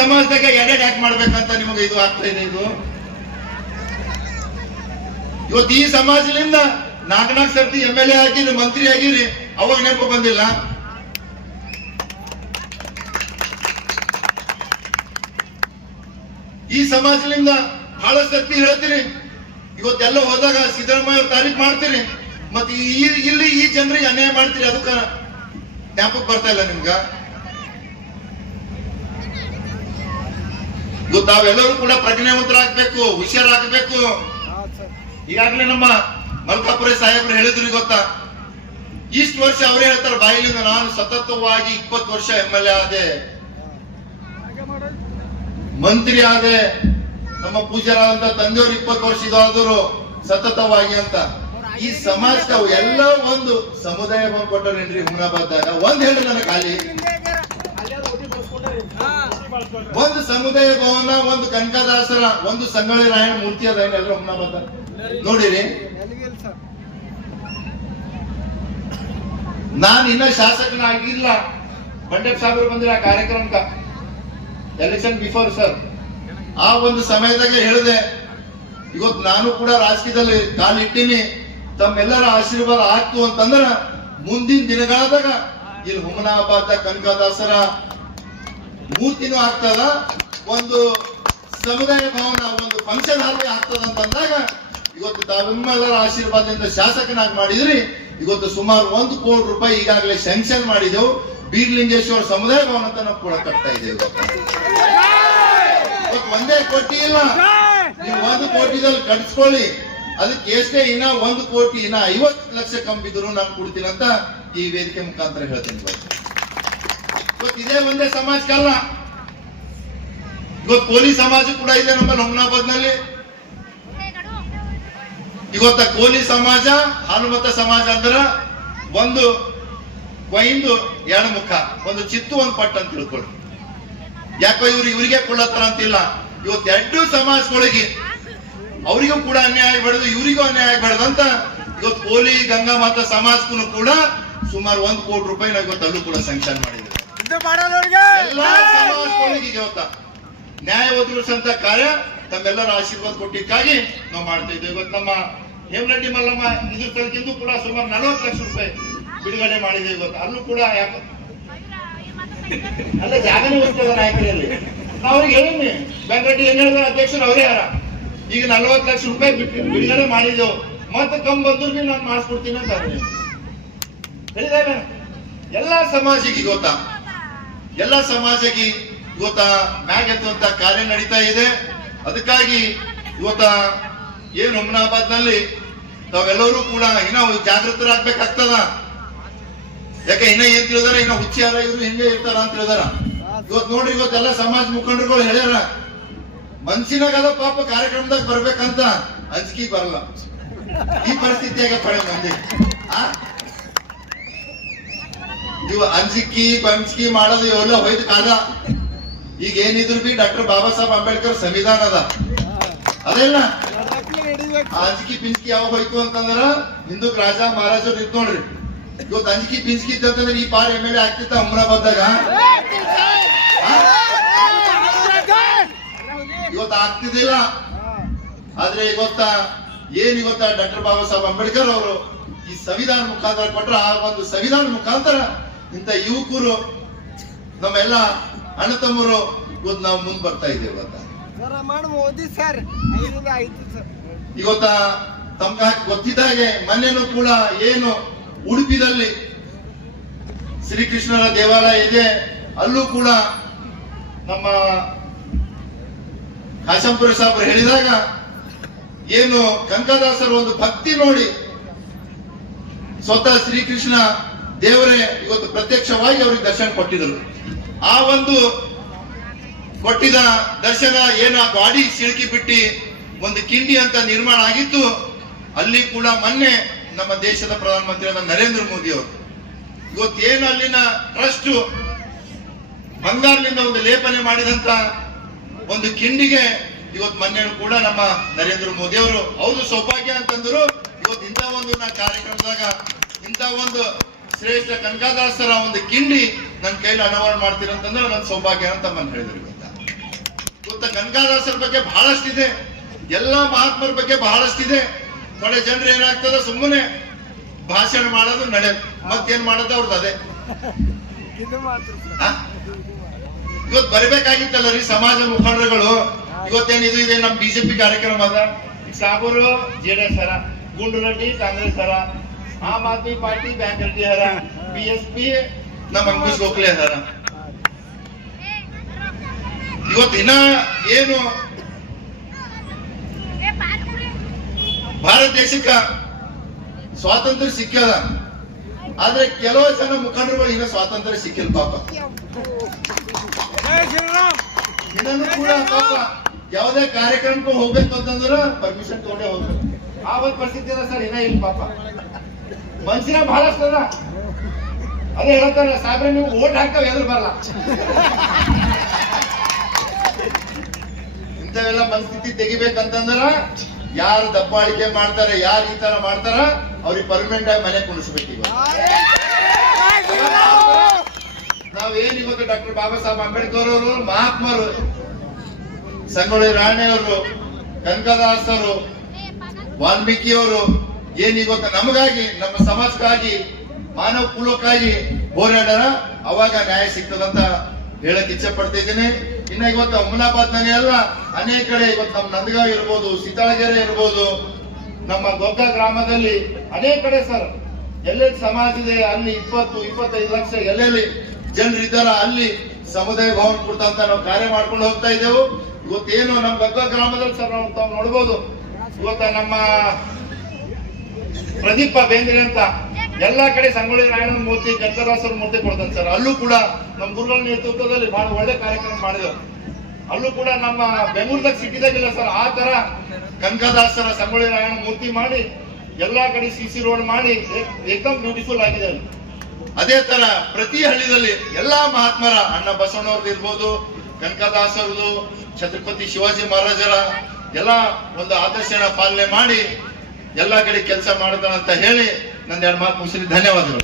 ಸಮಾಜದಾಗ aided ಯಾಕೆ ಮಾಡ್ಬೇಕಂತ ನಿಮಗೆ ಇದು ಆಗ್ತಾ ಇದೆ? ಇದು ಇವತ್ತು ಈ ಸಮಾಜದಿಂದ ನಾಲ್ಕು ಸರ್ತಿ MLA ಆಗಿರಿ, ಮಂತ್ರಿ ಆಗಿರಿ, ಅವಾಗ ನೆನಪು ಬಂದಿಲ್ಲ. ಈ ಸಮಾಜದಿಂದ ಬಹಳ ಸರ್ತಿ ಹೇಳ್ತೀರಿ, ಇವತ್ತೆಲ್ಲ ಹೋದಾಗ ಸಿದ್ದರಾಮಯ್ಯ ತಾರೀಫ್ ಮಾಡ್ತೀರಿ, ಮತ್ತೆ ಇಲ್ಲಿ ಈ ಜನರಿಗೆ ಅನ್ಯಾಯ ಮಾಡ್ತೀರಿ, ಅದಕ್ಕ ಜ್ಞಾಪಕ ಬರ್ತಾ ಇಲ್ಲ ನಿಮ್ಗ? ಇವತ್ತು ತಾವೆಲ್ಲರೂ ಕೂಡ ಪ್ರಜ್ಞಾವಂತರಾಗಬೇಕು, ಹುಷಾರಾಗಬೇಕು. ಈಗಾಗಲೇ ನಮ್ಮ ಮಲ್ಕಾಪುರ ಸಾಹೇಬ್ರು ಹೇಳಿದ್ರು, ಗೊತ್ತಾ, ಇಷ್ಟು ವರ್ಷ ಅವರೇ ಹೇಳ್ತಾರೆ ಬಾಯಿಲಿಂದ, ನಾನು ಸತತವಾಗಿ 20 ವರ್ಷ MLA ಆದೆ, ಮಂತ್ರಿ ಆದೆ, ನಮ್ಮ ಪೂಜ್ಯರಾದಂತ ತಂದೆಯವರು 20 ವರ್ಷ ಇದಾದ್ರು ಸತತವಾಗಿ ಅಂತ. ಈ ಸಮಾಜದ ಎಲ್ಲ ಒಂದು ಸಮುದಾಯ ಭವನ ಕೊಟ್ಟರೇನ್ರಿ ಹುಮನಾಬಾದ್ದಾಗ? ಒಂದ್ ಹೇಳ್ರಿ ನನಗೆ ಖಾಲಿ ಒಂದು ಸಮುದಾಯ ಭವನ, ಒಂದು ಕನಕದಾಸರ, ಒಂದು ಸಂಗೊಳ್ಳಿ ರಾಯಣ್ಣ ಮೂರ್ತಿ ಅದ ಎಲ್ಲ ಹುಮನಾಬಾದ ನೋಡಿರಿ. ನಾನು ಇನ್ನ ಶಾಸಕನಾಗಿಲ್ಲ, ಬಂಡೆಪ್ ಸಾಹೇಬರು ಬಂದಿರ ಆ ಕಾರ್ಯಕ್ರಮಕ್ಕ ಎಲೆಕ್ಷನ್ ಬಿಫೋರ್ ಸರ್. ಆ ಒಂದು ಸಮಯದಾಗ ಹೇಳಿದೆ, ಇವತ್ತು ನಾನು ಕೂಡ ರಾಜಕೀಯದಲ್ಲಿ ಕಾಲಿಟ್ಟಿನಿ, ತಮ್ಮೆಲ್ಲರ ಆಶೀರ್ವಾದ ಆಗ್ತು ಅಂತಂದ್ರ ಮುಂದಿನ ದಿನಗಳಾದಾಗ ಇಲ್ಲಿ ಹುಮನಾಬಾದ ಕನಕದಾಸರ ಮೂರ್ತಿನೂ ಆಗ್ತದ, ಒಂದು ಸಮುದಾಯ ಭವನ, ಒಂದು ಫಂಕ್ಷನ್ ಹಾಲ್ ಆಗ್ತದ ಅಂತಂದಾಗ ಇವತ್ತು ತಾವೆಲ್ಲರ ಆಶೀರ್ವಾದದಿಂದ ಶಾಸಕನಾಗಿ ಮಾಡಿದ್ರಿ. ಇವತ್ತು ಸುಮಾರು 1 ಕೋಟಿ ರೂಪಾಯಿ ಈಗಾಗಲೇ ಸ್ಯಾಂಕ್ಷನ್ ಮಾಡಿದೆವು. ಬೀರ್ಲಿಂಗೇಶ್ವರ ಸಮುದಾಯ ಭವನ ಅಂತ ನಾವು ಕೂಡ ಕಟ್ತಾ ಇದ್ದೇವೆ. ಒಂದೇ ಕೋಟಿ ಇಲ್ಲ, ನೀವು 1 ಕೋಟಿದಲ್ಲಿ ಕಟ್ಸ್ಕೊಳ್ಳಿ, ಅದಕ್ಕೆ ಎಷ್ಟೇ ಇನ್ನ 1 ಕೋಟಿ ಇನ್ನ 50 ಲಕ್ಷ ಕಂಬಿದ್ರು ನಾನು ಕೊಡ್ತೀನಿ ಅಂತ ಈ ವೇದಿಕೆ ಮುಖಾಂತರ ಹೇಳ್ತೀನಿ. ಇವತ್ತು ಇದೇ ಒಂದೇ ಸಮಾಜಕ್ಕಲ್ಲ, ಇವತ್ತು ಕೋಲಿ ಸಮಾಜ ಕೂಡ ಇದೆ ನಮ್ಮಲ್ಲಿ ಹುಮನಾಬಾದ್ನಲ್ಲಿ. ಇವತ್ತ ಕೋಲಿ ಸಮಾಜ, ಹನುಮತ ಸಮಾಜ ಅಂದ್ರ ಒಂದು ಕೊಯ್ದು 2 ಮುಖ, ಒಂದು ಚಿತ್ತು ಒಂದು ಪಟ್ಟು ಅಂತ ತಿಳ್ಕೊಳ್ಳಿ. ಯಾಕೋ ಇವರಿಗೆ ಕೊಳ್ಳತ್ತಾರ ಅಂತಿಲ್ಲ. ಇವತ್ತು 2 ಸಮಾಜಗಳಿಗೆ ಅವರಿಗೂ ಕೂಡ ಅನ್ಯಾಯ ಆಗಬಾರ್ದು, ಇವರಿಗೂ ಅನ್ಯಾಯ ಆಗಬಾರ್ದು ಅಂತ ಇವತ್ತು ಕೋಲಿ ಗಂಗಾ ಮಾತಾ ಸಮಾಜಕ್ಕೂ ಕೂಡ ಸುಮಾರು 1 ಕೋಟಿ ರೂಪಾಯಿ ನಾವು ಇವತ್ತು ಅಲ್ಲೂ ಕೂಡ ಸ್ಯಾಂಕ್ಷನ್ ಮಾಡಿದ್ದೇವೆ. ಎಲ್ಲಾ ಸಮಾಜಗಳಿಗೆ ಇವತ್ತ ನ್ಯಾಯ ಒದಗಿಸುವಂತ ಕಾರ್ಯ ತಮ್ಮೆಲ್ಲರ ಆಶೀರ್ವಾದ ಕೊಟ್ಟಿಕ್ಕಾಗಿ ನಾವು ಮಾಡ್ತಾ ಇದ್ದೇವೆ. ಇವತ್ತು ನಮ್ಮ ಹೇಮರೆಡ್ಡಿ ಮಲ್ಲಮ್ಮ ಇದ್ರ ತನಕಿಂದು ಕೂಡ ಸುಮಾರು 40 ಲಕ್ಷ ರೂಪಾಯಿ ಬಿಡುಗಡೆ ಮಾಡಿದ್ದೇವೆ. ಇವತ್ತು ಅಲ್ಲೂ ಕೂಡ ಅಲ್ಲ ಜಾಗನೇ ಹೋಗ್ತದ ನಾಯಕರಲ್ಲಿ. ನಾವು ಅವ್ರಿಗೆ ಹೇಳಿದ್ವಿ, ಬೆಂಕರೆಡ್ಡಿ ಏನ್ ಹೇಳಿದ್ರು ಅಧ್ಯಕ್ಷರು ಅವರೇ ಯಾರ, ಈಗ 40 ಲಕ್ಷ ರೂಪಾಯಿ ಬಿಡುಗಡೆ ಮಾಡಿದೆವು, ಮತ್ತೆ ಕಮ್ಮಿ ಬಂದ್ರು ಬಿ ನಾನು ಮಾಡಿಸ್ಕೊಡ್ತೀನಿ ಅಂತ ಹೇಳಿದಾಗ ಎಲ್ಲಾ ಸಮಾಜಿಗೆ ಗೊತ್ತಾ, ಎಲ್ಲಾ ಸಮಾಜಕ್ಕೆ ಇವತ್ತ ಮ್ಯಾಗ್ ಎತ್ತುವಂತ ಕಾರ್ಯ ನಡೀತಾ ಇದೆ. ಅದಕ್ಕಾಗಿ ಇವತ್ತ ಏನ್ ಹುಮನಾಬಾದ್ನಲ್ಲಿ ತಾವೆಲ್ಲರೂ ಕೂಡ ಇನ್ನ ಜಾಗೃತರಾಗ್ಬೇಕಾಗ್ತದ. ಯಾಕೆ ಇನ್ನ ಏನ್ ತಿಳಿದಾರ, ಇನ್ನ ಹುಚ್ಚಾರ ಇವ್ರು ಹಿಂಗೆ ಇರ್ತಾರ ಅಂತ ಹೇಳಿದಾರ. ಇವತ್ತು ನೋಡ್ರಿ, ಇವತ್ತೆಲ್ಲ ಸಮಾಜ ಮುಖಂಡರುಗಳು ಹೇಳ್ಯಾರ, ಮನ್ಸಿನಾಗದ ಪಾಪ ಕಾರ್ಯಕ್ರಮದಾಗ ಬರ್ಬೇಕಂತ ಅಂಜಿಕೆ ಬರಲ್ಲ. ಈ ಪರಿಸ್ಥಿತಿಯಾಗ ಪಡೆ ಮಂದಿ ಇವು ಅಂಜಿಕೆ ಪಂಚಿಕೆ ಮಾಡೋದು ಇವೆಲ್ಲ ಹೋಯ್ತು ಕಾಲ. ಈಗ ಏನಿದ್ರು ಬಿ ಡಾಕ್ಟರ್ ಬಾಬಾ ಸಾಹೇಬ್ ಅಂಬೇಡ್ಕರ್ ಸಂವಿಧಾನ ಅದ, ಅದೆಲ್ಲ ಅಂಜಿಕೆ ಪಿಂಚಿಕೆ ಯಾವಾಗ ಹೋಯ್ತು ಅಂತಂದ್ರ ಹಿಂದೂಕ್ ರಾಜ ಮಹಾರಾಜರು ಇದ್ ನೋಡ್ರಿ. ಇವತ್ತು ಅಂಜಿಕೆ ಪಿಂಚಿಕೆ ಇತ್ತಂತಂದ್ರೆ ಈ ಪಾರ್ MLA ಆಗ್ತಿತ್ತ ಹುಮನಾಬಾದ್ದಾಗ? ಇವತ್ತು ಆಗ್ತಿದ್ದಿಲ್ಲ. ಆದ್ರೆ ಇವತ್ತ ಇವತ್ತ ಡಾಕ್ಟರ್ ಬಾಬಾ ಸಾಹೇಬ್ ಅಂಬೇಡ್ಕರ್ ಅವರು ಈ ಸಂವಿಧಾನ ಮುಖಾಂತರ ಕೊಟ್ರ, ಆ ಒಂದು ಸಂವಿಧಾನ ಮುಖಾಂತರ ಇಂತ ಯುವಕರು ನಮ್ಮೆಲ್ಲ ಅಣ್ಣ ತಮ್ಮರು ಇವತ್ತು ನಾವು ಮುಂದೆ ಬರ್ತಾ ಇದ್ದೇವೆ. ಇವತ್ತ ತಮ್ಗೆ ಗೊತ್ತಿದ್ದಾಗೆ ಮೊನ್ನೆನೂ ಕೂಡ ಏನು ಉಡುಪಿದಲ್ಲಿ ಶ್ರೀಕೃಷ್ಣರ ದೇವಾಲಯ ಇದೆ, ಅಲ್ಲೂ ಕೂಡ ನಮ್ಮ ಕಾಶಂಪುರ ಸಾಹೇಬರು ಹೇಳಿದಾಗ ಏನು ಕನಕದಾಸರ ಒಂದು ಭಕ್ತಿ ನೋಡಿ ಸ್ವತಃ ಶ್ರೀಕೃಷ್ಣ ದೇವರೇ ಇವತ್ತು ಪ್ರತ್ಯಕ್ಷವಾಗಿ ಅವ್ರಿಗೆ ದರ್ಶನ ಕೊಟ್ಟಿದ್ರು. ಆ ಒಂದು ಕೊಟ್ಟಿದ ದರ್ಶನ ಏನ ಗಾಡಿ ಸಿಳುಕಿ ಬಿಟ್ಟಿ ಒಂದು ಕಿಂಡಿ ಅಂತ ನಿರ್ಮಾಣ ಆಗಿತ್ತು. ಅಲ್ಲಿ ಕೂಡ ಮೊನ್ನೆ ನಮ್ಮ ದೇಶದ ಪ್ರಧಾನಮಂತ್ರಿಯಾದ ನರೇಂದ್ರ ಮೋದಿ ಅವರು ಇವತ್ತೇನು ಅಲ್ಲಿನ ಟ್ರಸ್ಟ್ ಬಂಗಾರದಿಂದ ಒಂದು ಲೇಪನೆ ಮಾಡಿದಂತ ಒಂದು ಕಿಂಡಿಗೆ ಇವತ್ತು ಮೊನ್ನೆ ಕೂಡ ನಮ್ಮ ನರೇಂದ್ರ ಮೋದಿ ಅವರು ಸೌಭಾಗ್ಯ ಅಂತಂದ್ರು. ಇವತ್ತು ಇಂಥ ಒಂದು ಕಾರ್ಯಕ್ರಮದಾಗ ಇಂಥ ಒಂದು ಶ್ರೇಷ್ಠ ಕನಕದಾಸರ ಒಂದು ಕಿಂಡಿ ನನ್ನ ಕೈಲಿ ಅನಾವರಣ ಮಾಡ್ತೀರಂತಂದ್ರೆ ನನ್ನ ಸೌಭಾಗ್ಯ ಅಂತ ತಮ್ಮನ್ನು ಹೇಳಿದ್ರು. ಗೊತ್ತಾ, ಕನಕದಾಸರ ಬಗ್ಗೆ ಬಹಳಷ್ಟಿದೆ, ಎಲ್ಲಾ ಮಹಾತ್ಮರ ಬಗ್ಗೆ ಬಹಳಷ್ಟಿದೆ. ಥೋಡೆ ಜನರು ಏನಾಗ್ತದ, ಸುಮ್ಮನೆ ಭಾಷಣ ಮಾಡೋದು ನಡೆಯೋದು, ಮತ್ತೇನ್ ಮಾಡೋದು ಅವ್ರದ್ದು ಅದೇ. ಇವತ್ತು ಬರಬೇಕಾಗಿತ್ತಲ್ಲ ರೀ ಸಮಾಜ ಮುಖಂಡರುಗಳು. ಇವತ್ತೇನ್ ಇದು ಇದೆ, ನಮ್ ಬಿಜೆಪಿ ಕಾರ್ಯಕ್ರಮ ಅದ. ಸಾಗೂರು ಜೆಡಿಎಸ್ ಹರ, ಗುಂಡ್ರೆಡ್ಡಿ ಕಾಂಗ್ರೆಸ್ ಹರ, ಆಮ್ ಆದ್ಮಿ ಪಾರ್ಟಿ ಬ್ಯಾಂಕ್ ರೆಡ್ಡಿ ಹರ, ಬಿಎಸ್ಪಿ ನಮ್ಮ ಅಂಕುಶ್ ಗೋಖಲೆ ಹರ. ಇವತ್ತಿನ ಏನು ಭಾರತ ದೇಶಕ್ಕ ಸ್ವಾತಂತ್ರ್ಯ ಸಿಕ್ಕದ, ಆದ್ರೆ ಕೆಲವು ಜನ ಮುಖಂಡರುಗಳು ಈಗ ಸ್ವಾತಂತ್ರ್ಯ ಸಿಕ್ಕಿಲ್ಲ ಪಾಪ. ಇನ್ನೂ ಕೂಡ ಪಾಪ ಯಾವುದೇ ಕಾರ್ಯಕ್ರಮಕ್ಕೆ ಹೋಗ್ಬೇಕು ಅಂತಂದ್ರ ಪರ್ಮಿಷನ್ ತಗೊಂಡೇ ಹೋಗ್ಬೇಕು. ಆ ಒಂದು ಪರಿಸ್ಥಿತಿ ಅದ ಸರ್, ಇಲ್ಲ ಪಾಪ ಮನುಷ್ಯನ ಬಹಳಷ್ಟು ಅದ. ಅದೇ ಹೇಳ್ತಾರೆ ಸಾಬ್ರೆ, ನೀವು ಓಟ್ ಹಾಕ್ತಾವ ಎದುರು ಬರಲ್ಲ. ಇಂಥವೆಲ್ಲ ಮನಸ್ಥಿತಿ ತೆಗಿಬೇಕಂತಂದ್ರ ಯಾರು ದಬ್ಬಾಳಿಕೆ ಮಾಡ್ತಾರೆ, ಯಾರು ಈ ತರ ಮಾಡ್ತಾರ, ಅವ್ರಿಗೆ ಪರ್ಮನೆಂಟ್ ಆಗಿ ಮನೆ ಕುಣಿಸ್ಬೇಕು. ಈಗ ನಾವೇನ್ ಇವತ್ತು ಡಾಕ್ಟರ್ ಬಾಬಾ ಸಾಹೇಬ್ ಅಂಬೇಡ್ಕರ್ ಅವರು, ಮಹಾತ್ಮರು, ಸಂಗೊಳ್ಳಿ ರಾಣಿಯವರು, ಕನಕದಾಸರು, ವಾಲ್ಮೀಕಿಯವರು ಏನ್ ಇವತ್ತು ನಮಗಾಗಿ, ನಮ್ಮ ಸಮಾಜಕ್ಕಾಗಿ, ಮಾನವ ಕುಲಕ್ಕಾಗಿ ಹೋರಾಡಾರ, ಅವಾಗ ನ್ಯಾಯ ಸಿಗ್ತದಂತ ಹೇಳಕ್ ಇಚ್ಛೆ ಪಡ್ತಿದ್ದೀನಿ. ಇನ್ನ ಇವತ್ತು ಅಮನಾಬಾದ್ ನಲ್ಲಿ ಅಲ್ಲ, ಅನೇಕ ಕಡೆ ಇವತ್ತು ನಮ್ಮ ನಂದಗಾಂವ್ ಇರ್ಬೋದು, ಸೀತಾಳಗೆರೆ ಇರ್ಬೋದು, ನಮ್ಮ ಗೊಗ್ಗ ಗ್ರಾಮದಲ್ಲಿ ಅನೇಕ ಕಡೆ ಸರ್ ಎಲ್ಲೆಲ್ಲಿ ಸಮಾಜ ಇದೆ ಅಲ್ಲಿ 20-25 ಲಕ್ಷ ಎಲ್ಲೆಲ್ಲಿ ಜನರು ಇದ್ದಾರ ಅಲ್ಲಿ ಸಮುದಾಯ ಭವನ ಕೊಡ್ತಂತ ನಾವು ಕಾರ್ಯ ಮಾಡ್ಕೊಂಡು ಹೋಗ್ತಾ ಇದ್ದೇವೆ. ಇವತ್ತೇನು ನಮ್ಮ ಗೊಗ್ಗ ಗ್ರಾಮದಲ್ಲಿ ಸರ್ ನಾವು ತಾವು ನೋಡ್ಬೋದು, ಇವತ್ತ ನಮ್ಮ ಪ್ರದೀಪ ಬೇಂದ್ರೆ ಅಂತ ಎಲ್ಲಾ ಕಡೆ ಸಂಗೊಳ್ಳಿ ರಾಯಣ್ಣನ ಮೂರ್ತಿ, ಕನಕದಾಸರ ಮೂರ್ತಿ ಕೊಡ್ತಾನೆ ಸರ್. ಅಲ್ಲೂ ಕೂಡ ನಮ್ಮ ಗುರುಗಳ ನೇತೃತ್ವದಲ್ಲಿ ಬಹಳ ಒಳ್ಳೆ ಕಾರ್ಯಕ್ರಮ ಮಾಡಿದ್ರು. ಅಲ್ಲೂ ಕೂಡ ನಮ್ಮ ಬೆಂಗಳೂರದಾಗ ಸಿಟಿದಾಗಿಲ್ಲ ಸರ್, ಆ ತರ ಕನಕದಾಸರ ಸಂಗೊಳ್ಳಿ ರಾಯಣ್ಣ ಮೂರ್ತಿ ಮಾಡಿ ಎಲ್ಲಾ ಕಡೆ ಸಿಸಿ ರೋಡ್ ಮಾಡಿ ಏಕದಮ್ ಬ್ಯೂಟಿಫುಲ್ ಆಗಿದೆ. ಅದೇ ತರ ಪ್ರತಿ ಹಳ್ಳಿದಲ್ಲಿ ಎಲ್ಲಾ ಮಹಾತ್ಮರ, ಅಣ್ಣ ಬಸವಣ್ಣವ್ರದ್ದು ಇರ್ಬೋದು, ಕನಕದಾಸರದು, ಛತ್ರಪತಿ ಶಿವಾಜಿ ಮಹಾರಾಜರ ಎಲ್ಲಾ ಒಂದು ಆದರ್ಶನ ಪಾಲನೆ ಮಾಡಿ ಎಲ್ಲಾ ಕಡೆ ಕೆಲಸ ಮಾಡ್ತಾನಂತ ಹೇಳಿ ನಂದು 2 ಮಾತು ಮುಗಿಸಿ ಧನ್ಯವಾದಗಳು.